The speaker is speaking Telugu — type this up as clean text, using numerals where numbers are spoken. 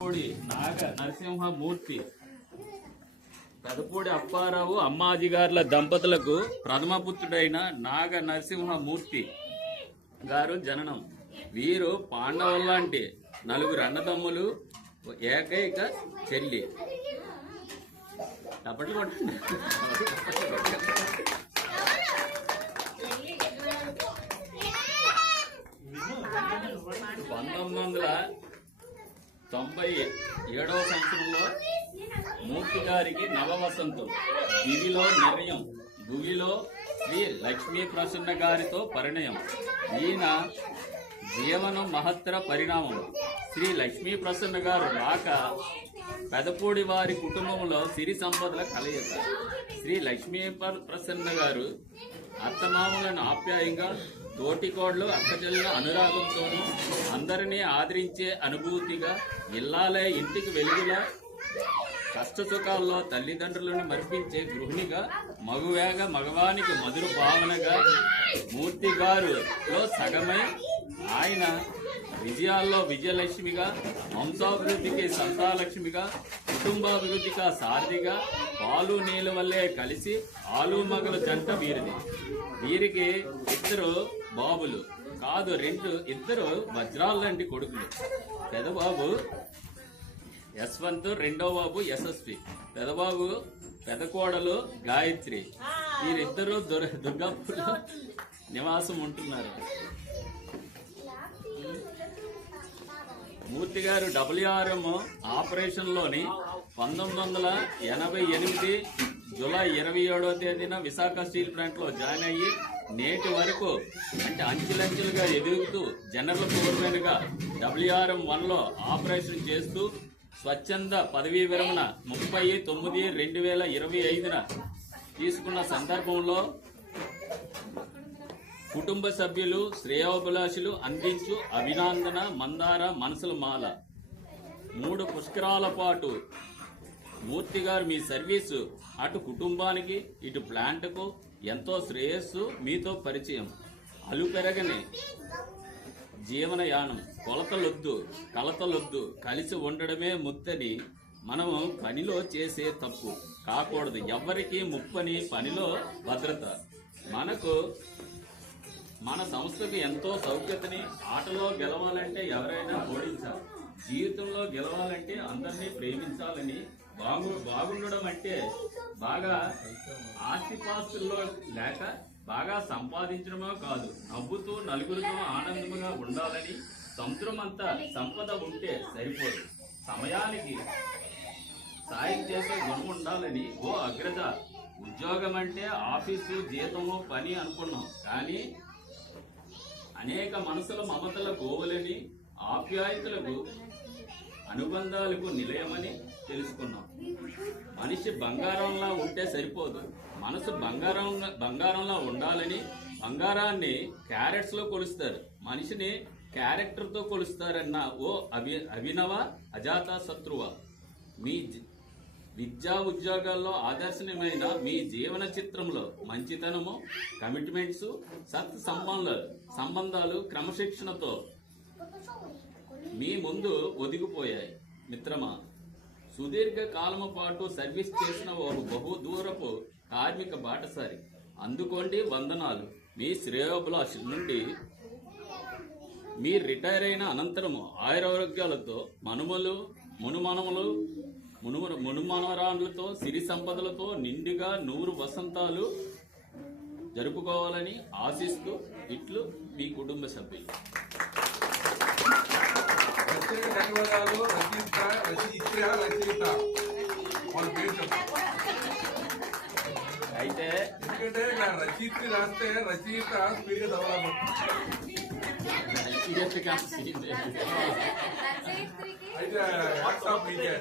నాగ నరసింహమూర్తి పెదపూడి అప్పారావు అమ్మాజీ గారుల దంపతులకు ప్రథమ పుత్రుడైన నాగ నరసింహమూర్తి గారు జననం. వీరు పాండవుల్లాంటి నలుగురు అన్నదమ్ములు, ఏకైక చెల్లి. తప్పట్లు కొట్టండి. 1997వ సంవత్సరంలో మూర్తి గారికి నవవసంతం. దివిలో నిర్ణయం, భువిలో శ్రీ లక్ష్మీ ప్రసన్న గారితో పరిణయం. ఈయన జీవనం మహత్తర పరిణామం. శ్రీ లక్ష్మీ ప్రసన్న గారు రాక పెదపూడి వారి కుటుంబంలో సిరి సంపదల కలయిక. శ్రీ లక్ష్మీ ప్రసన్న గారు అత్తమామలను ఆప్యాయంగా, తోటికోడ్లు అక్కచెల్లిన అనురాగంతోనూ, అందరినీ ఆదరించే అనుభూతిగా, ఇల్లాలే ఇంటికి వెలుగులా, కష్టసుఖాల్లో తల్లిదండ్రులను మరిపించే గృహిణిగా, మగవానికి మధుర భావనగా, మూర్తి గారులో సగమై ఆయన విజయాల్లో విజయలక్ష్మిగా, వంశాభివృద్ధికి సంతాలక్ష్మిగా, కుటుంబాభివృద్ధిగా సారథిగా, పాలు నీళ్ళ వల్లే కలిసి ఆలు మగల జంట వీరిది. వీరికి ఇద్దరు బాబులు కాదు, ఇద్దరు వజ్రాల లాంటి కొడుకులు. పెదబాబు యశ్వంత్, రెండో బాబు యశస్వి. పెదబాబు పెదకోడలు గాయత్రి. వీరిద్దరూ దుర్గాపూర్లో నివాసం ఉంటున్నారు. మూర్తి గారు WRM ఆపరేషన్లోని 1988 జూలై 27వ తేదీన విశాఖ స్టీల్ ప్లాంట్ లో జాయిన్ అయ్యి నేటి వరకు అంటే అంచెలంచెలుగా ఎదుగుతూ జనరల్ ఫోర్మెన్ గా WRM 1లో ఆపరేషన్ చేస్తూ స్వచ్ఛంద పదవీ విరమణ 30/9/2025న తీసుకున్న సందర్భంలో కుటుంబ సభ్యులు, శ్రేయోభిలాషులు అందించు అభినందన మందార మనసుల మాల. 3 పుష్కరాల పాటు మూర్తి గారు మీ సర్వీసు అటు కుటుంబానికి ఇటు ప్లాంట్కు ఎంతో శ్రేయస్సు. మీతో పరిచయం, అలుపెరగని జీవనయానం, కలతలొద్దు, కలిసి ఉండడమే ముత్తని. మనము పనిలో చేసే తప్పు కాకూడదు, ఎవ్వరికీ ముప్పని పనిలో భద్రత. మన సంస్థకు ఎంతో సౌఖ్యతని. ఆటలో గెలవాలంటే ఎవరైనా ఓడించాలి, జీవితంలో గెలవాలంటే అందరినీ ప్రేమించాలని. బాగుండడం అంటే బాగా ఆస్తిపాస్తుల్లో లేక బాగా సంపాదించడమో కాదు, నవ్వుతూ నలుగురితో ఆనందముగా ఉండాలని. సముద్రం అంతా సంపద ఉంటే సరిపోదు, సమయానికి సాయం చేసే గుణం ఉండాలని. ఓ అగ్రజ, ఉద్యోగం అంటే ఆఫీసు, జీతము, పని అనుకున్నాం, కానీ అనేక మనసుల మమతల గోవులని, ఆప్యాయతలకు, అనుబంధాలకు నిలయమని తెలుసుకున్నాం. మనిషి బంగారంలా ఉంటే సరిపోదు, మనసు బంగారంలా ఉండాలని. బంగారాన్ని క్యారెట్స్ లో కొలుస్తారు, మనిషిని క్యారెక్టర్ తో కొలుస్తారన్న ఓ అభినవ అజాత శత్రువ. మీ విద్యా ఉద్యోగాల్లో ఆదర్శనీయమైన మీ జీవన చిత్రంలో మంచితనము, కమిట్మెంట్స్, సంబంధాలు క్రమశిక్షణతో మీ ముందు ఒదిగిపోయాయి. మిత్రమా, సుదీర్ఘ కాలము పాటు సర్వీస్ చేసిన ఓ బహుదూరపు కార్మిక బాటసారి, అందుకోండి వందనాలు. మీ శ్రేయోభిలాష్ నుండి మీరు రిటైర్ అయిన అనంతరము ఆయురారోగ్యాలతో మునుమనవరాన్లతో సిరి సంపదలతో నిండుగా 100 వసంతాలు జరుపుకోవాలని ఆశిస్తూ ఇట్లు మీ కుటుంబ సభ్యులు. ధన్యవాదాలు. అయితే ఎందుకంటే రచయిత్రి రాస్తే రచయిత స్పీడ్ గా చదవాలి. అయితే వాట్సాప్ మీకే